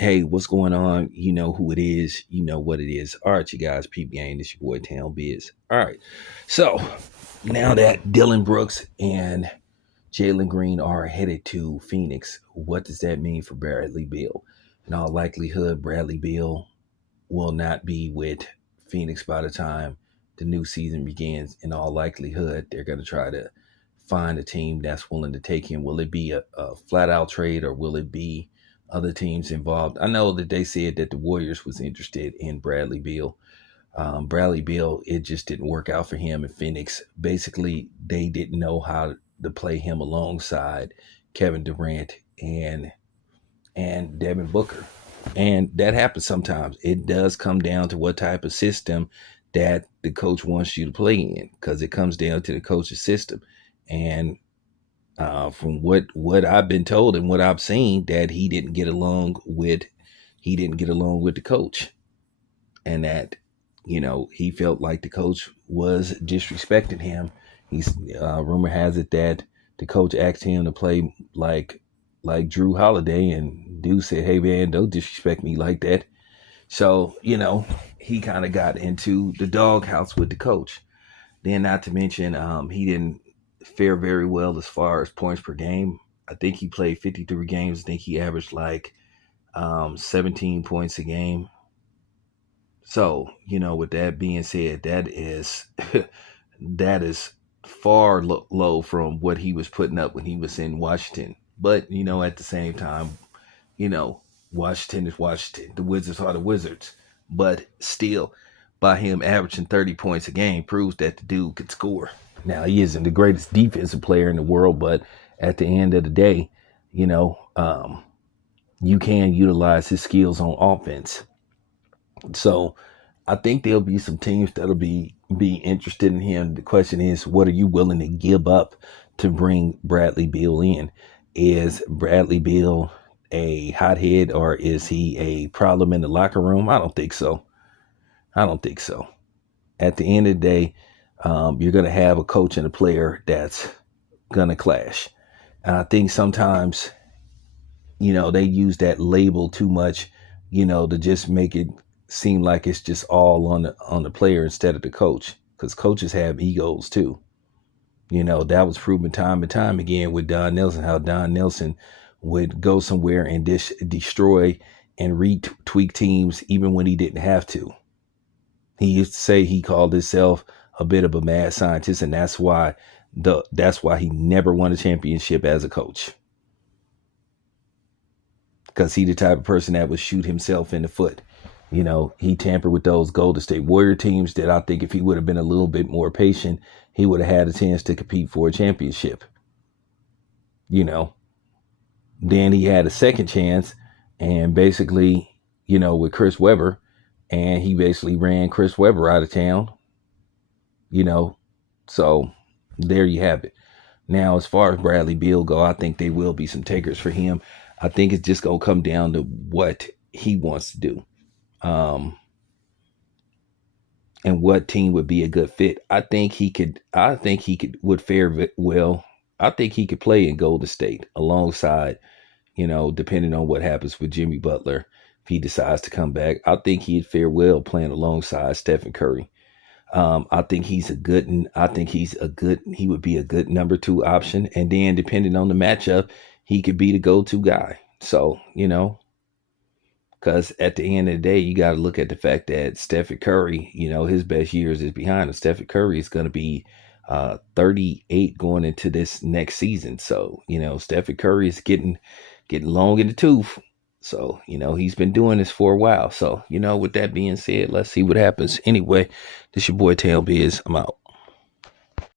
Hey, what's going on? You know who it is. You know what it is. All right, you guys, peep gang. This your boy Town Biz. All right. So now that Dylan Brooks and Jalen Green are headed to Phoenix, what does that mean for Bradley Beal? In all likelihood, Bradley Beal will not be with Phoenix by the time the new season begins. In all likelihood, they're going to try to find a team that's willing to take him. Will it be a flat out trade or will it be other teams involved? I know that they said that the Warriors was interested in Bradley Beal. Bradley Beal, it just didn't work out for him in Phoenix. Basically, they didn't know how to play him alongside Kevin Durant and Devin Booker. And that happens sometimes. It does come down to what type of system that the coach wants you to play in, because it comes down to the coach's system. And from what I've been told and what I've seen, that he didn't get along with the coach, and that he felt like the coach was disrespecting him. He's rumor has it that the coach asked him to play like Drew Holiday, and dude said, "Hey man, don't disrespect me like that." So he kind of got into the doghouse with the coach. Then, not to mention, he didn't fare very well as far as points per game. I think he played 53 games. I think he averaged like 17 points a game. So, with that being said, that is that is far low from what he was putting up when he was in Washington. But, at the same time, you know, Washington is Washington. The Wizards are the Wizards. But still, by him averaging 30 points a game proves that the dude could score. Now, he isn't the greatest defensive player in the world, but at the end of the day, you can utilize his skills on offense. So I think there'll be some teams that'll be interested in him. The question is, what are you willing to give up to bring Bradley Beal in? Is Bradley Beal a hothead, or is he a problem in the locker room? I don't think so. I don't think so. At the end of the day, you're going to have a coach and a player that's going to clash. And I think sometimes, they use that label too much, to just make it seem like it's just all on the player instead of the coach, because coaches have egos too. That was proven time and time again with Don Nelson, how Don Nelson would go somewhere and destroy and retweak teams even when he didn't have to. He used to say he called himself a bit of a mad scientist, and that's why he never won a championship as a coach. Because he the type of person that would shoot himself in the foot. He tampered with those Golden State Warrior teams that I think if he would have been a little bit more patient, he would have had a chance to compete for a championship. Then he had a second chance, and basically, with Chris Webber, and he basically ran Chris Webber out of town. So there you have it. Now, as far as Bradley Beal go, I think there will be some takers for him. I think it's just gonna come down to what he wants to do, and what team would be a good fit. I think he could. Would fare well. I think he could play in Golden State alongside, depending on what happens with Jimmy Butler. If he decides to come back, I think he'd fare well playing alongside Stephen Curry. I think he would be a good number two option. And then depending on the matchup, he could be the go-to guy. So, because at the end of the day, you got to look at the fact that Stephen Curry, his best years is behind him. Stephen Curry is going to be 38 going into this next season. So, Stephen Curry is getting long in the tooth. So, he's been doing this for a while. So, with that being said, let's see what happens. Anyway, this your boy Tail Biz. I'm out.